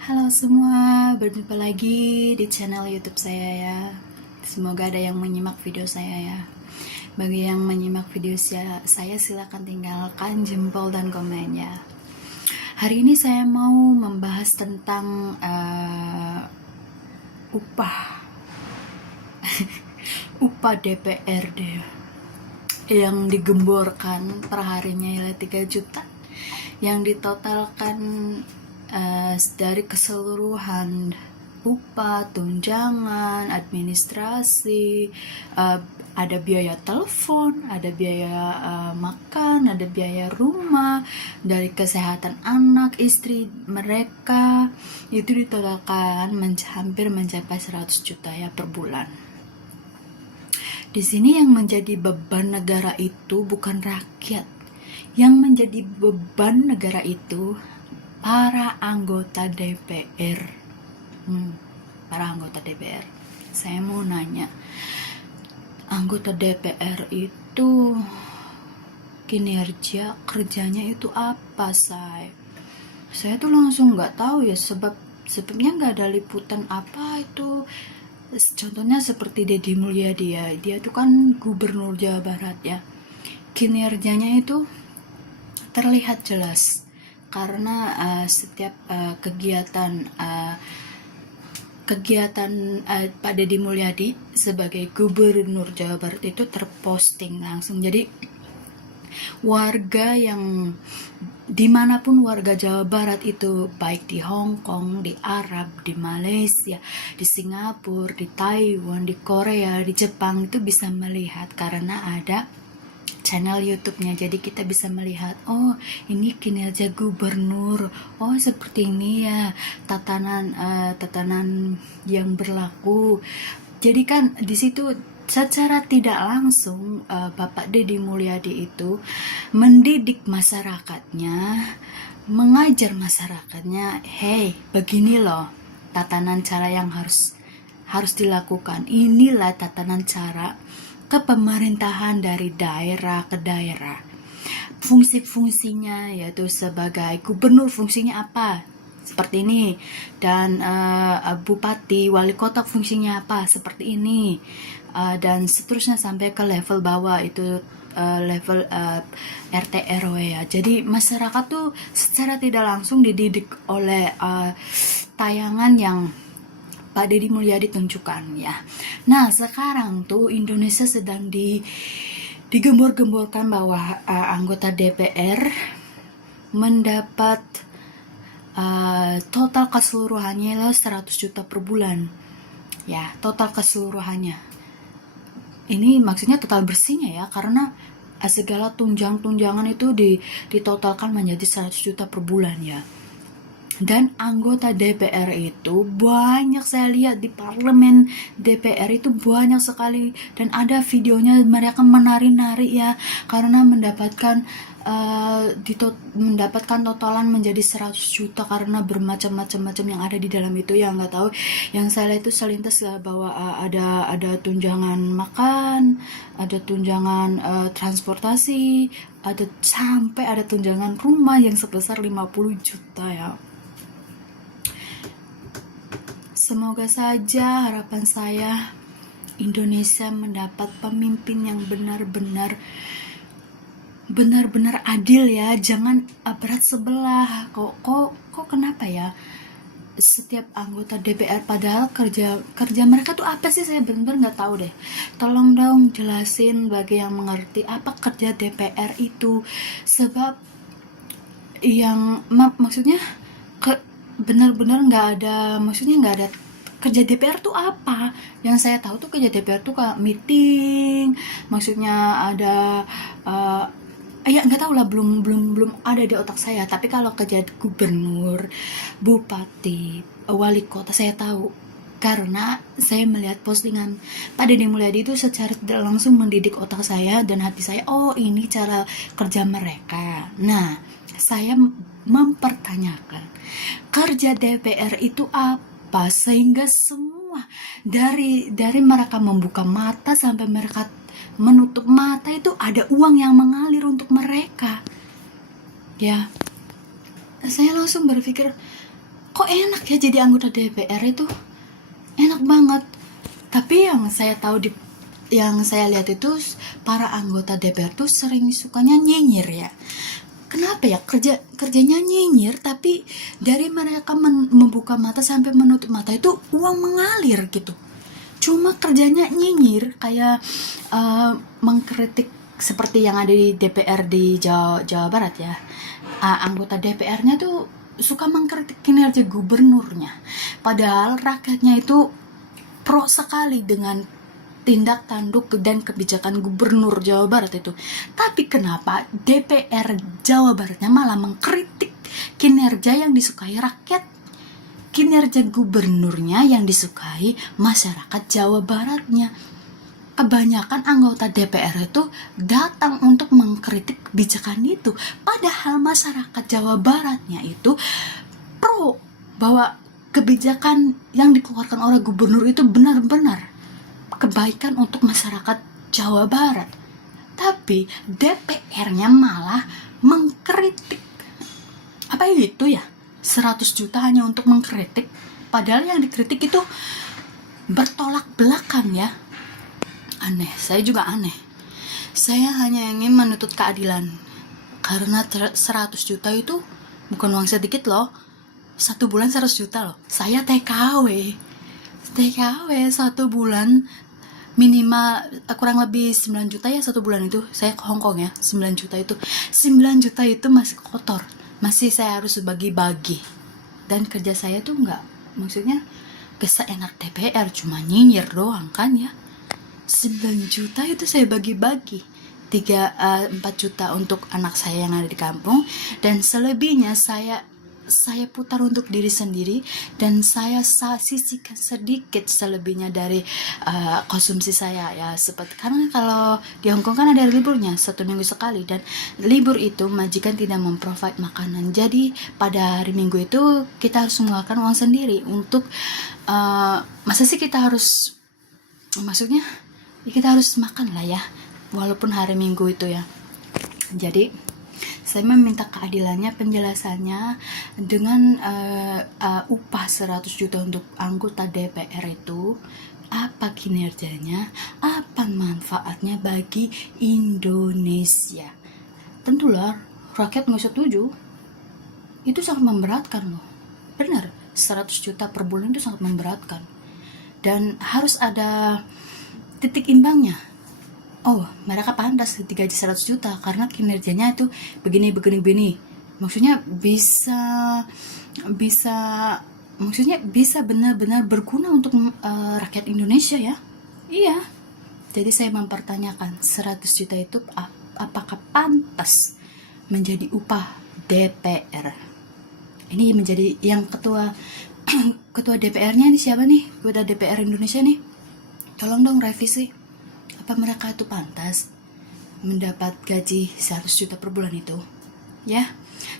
Halo semua, berjumpa lagi di channel YouTube saya ya. Semoga ada yang menyimak video saya ya. Bagi yang menyimak video saya silakan tinggalkan jempol dan komen ya. Hari ini saya mau membahas tentang upah DPRD yang digemborkan perharinya ya 3 juta, yang ditotalkan dari keseluruhan upah, tunjangan, administrasi, ada biaya telepon, ada biaya makan, ada biaya rumah, dari kesehatan anak, istri mereka, itu ditotalkan hampir mencapai 100 juta ya per bulan. Di sini yang menjadi beban negara itu bukan rakyat. Yang menjadi beban negara itu para anggota DPR. Para anggota DPR. Saya mau nanya, anggota DPR itu kinerja kerjanya itu apa, say? Saya tuh langsung nggak tahu ya, sebabnya nggak ada liputan apa itu. Contohnya seperti Deddy Mulyadi ya, dia itu kan gubernur Jawa Barat ya. Kinerjanya itu terlihat jelas karena setiap kegiatan Pak Deddy Mulyadi sebagai gubernur Jawa Barat itu terposting langsung. Jadi warga yang dimanapun warga Jawa Barat itu, baik di Hong Kong, di Arab, di Malaysia, di Singapura, di Taiwan, di Korea, di Jepang, itu bisa melihat karena ada channel YouTube-nya. Jadi kita bisa melihat, oh ini kinerja gubernur, oh seperti ini ya tatanan yang berlaku. Jadi kan di situ secara tidak langsung Bapak Deddy Mulyadi itu mendidik masyarakatnya, mengajar masyarakatnya, hey begini loh tatanan cara yang harus dilakukan, inilah tatanan cara kepemerintahan dari daerah ke daerah. Fungsi-fungsinya yaitu sebagai gubernur fungsinya apa? Seperti ini. Dan bupati, wali kota fungsinya apa? Seperti ini. Dan seterusnya sampai ke level bawah itu level RT RW ya. Jadi masyarakat tuh secara tidak langsung dididik oleh tayangan yang Pak Deddy Mulyadi tunjukkan ya. Nah sekarang tuh Indonesia sedang digembor-gemborkan bahwa anggota DPR mendapat total keseluruhannya 100 juta per bulan ya, total keseluruhannya. Ini maksudnya total bersihnya ya, karena segala tunjangan itu ditotalkan menjadi 100 juta per bulan ya. Dan anggota DPR itu banyak, saya lihat di parlemen DPR itu banyak sekali, dan ada videonya mereka menari-nari ya, karena mendapatkan totalan menjadi 100 juta karena bermacam-macam yang ada di dalam itu ya. Nggak tahu, yang saya lihat itu selintas bahwa ada tunjangan makan, ada tunjangan transportasi, sampai ada tunjangan rumah yang sebesar 50 juta ya. Semoga saja harapan saya Indonesia mendapat pemimpin yang benar-benar adil ya, jangan berat sebelah. Kok kenapa ya setiap anggota DPR padahal kerja mereka tuh apa sih? Saya benar-benar nggak tahu deh. Tolong dong jelasin bagi yang mengerti apa kerja DPR itu, sebab yang maksudnya benar-benar nggak ada kerja DPR tuh apa. Yang saya tahu tuh kerja DPR tuh kayak meeting, maksudnya ada ya nggak tahu lah, belum ada di otak saya. Tapi kalau kerja gubernur, bupati, wali kota saya tahu karena saya melihat postingan Pak Deddy Mulyadi itu secara tidak langsung mendidik otak saya dan hati saya. Oh ini cara kerja mereka. Nah saya mempertanyakan kerja DPR itu apa, sehingga semua dari mereka membuka mata sampai mereka menutup mata itu ada uang yang mengalir untuk mereka ya. Saya langsung berpikir, kok enak ya jadi anggota DPR itu, enak banget. Tapi yang saya lihat itu para anggota DPR tuh sering sukanya nyinyir ya. Kenapa ya, kerjanya nyinyir, tapi dari mereka membuka mata sampai menutup mata itu uang mengalir gitu. Cuma kerjanya nyinyir, kayak mengkritik seperti yang ada di DPR di Jawa Barat ya. Anggota DPR-nya tuh suka mengkritik kinerja gubernurnya, padahal rakyatnya itu pro sekali dengan tindak tanduk dan kebijakan gubernur Jawa Barat itu. Tapi kenapa DPR Jawa Baratnya malah mengkritik kinerja yang disukai rakyat, kinerja gubernurnya yang disukai masyarakat Jawa Baratnya? Kebanyakan anggota DPR itu datang untuk mengkritik kebijakan itu, padahal masyarakat Jawa Baratnya itu pro bahwa kebijakan yang dikeluarkan oleh gubernur itu benar-benar kebaikan untuk masyarakat Jawa Barat. Tapi DPR-nya malah mengkritik. Apa itu ya? 100 juta hanya untuk mengkritik, padahal yang dikritik itu bertolak belakang ya. Aneh, saya juga aneh. Saya hanya ingin menuntut keadilan, karena 100 juta itu bukan uang sedikit loh. 1 bulan 100 juta loh. Saya TKW 1 bulan minimal kurang lebih 9 juta ya 1 bulan itu. Saya ke Hongkong ya, 9 juta itu. 9 juta itu masih kotor, masih saya harus bagi-bagi. Dan kerja saya tuh enggak, maksudnya gak seenak DPR, cuma nyinyir doang kan ya. 9 juta itu saya bagi-bagi, 4 juta untuk anak saya yang ada di kampung, dan selebihnya saya putar untuk diri sendiri, dan saya sisihkan sedikit selebihnya dari konsumsi saya ya. Seperti karena kalau di Hongkong kan ada liburnya 1 minggu sekali, dan libur itu majikan tidak memprovide makanan, jadi pada hari Minggu itu kita harus mengeluarkan uang sendiri untuk masa sih kita harus, maksudnya kita harus makan lah ya, walaupun hari Minggu itu ya. Jadi saya meminta keadilannya, penjelasannya dengan upah 100 juta untuk anggota DPR itu, apa kinerjanya, apa manfaatnya bagi Indonesia. Tentulah rakyat nggak setuju, itu sangat memberatkan loh. Benar, 100 juta per bulan itu sangat memberatkan, dan harus ada titik imbangnya. Oh, mereka pantas digaji 100 juta karena kinerjanya itu begini. Maksudnya bisa benar-benar berguna untuk rakyat Indonesia ya. Iya. Jadi saya mempertanyakan 100 juta itu apakah pantas menjadi upah DPR. Ini menjadi yang ketua DPR-nya ini siapa nih? Ketua DPR Indonesia nih. Tolong dong revisi, apa mereka itu pantas mendapat gaji 100 juta per bulan itu ya.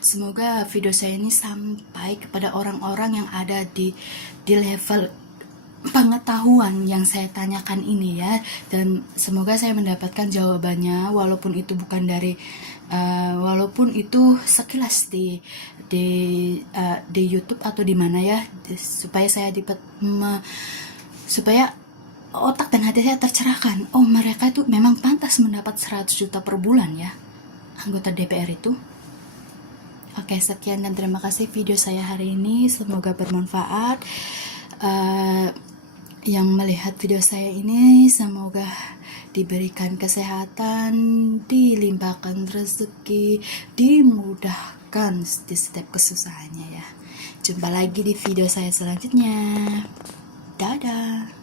Semoga video saya ini sampai kepada orang-orang yang ada di level pengetahuan yang saya tanyakan ini ya, dan semoga saya mendapatkan jawabannya, walaupun itu bukan dari walaupun itu sekilas di YouTube atau di mana ya, supaya saya supaya otak dan hati saya tercerahkan. Oh, mereka itu memang pantas mendapat 100 juta per bulan ya, anggota DPR itu. Oke, sekian dan terima kasih video saya hari ini. Semoga bermanfaat. Yang melihat video saya ini semoga diberikan kesehatan, dilimpahkan rezeki, dimudahkan di setiap kesusahannya ya. Jumpa lagi di video saya selanjutnya. Dadah.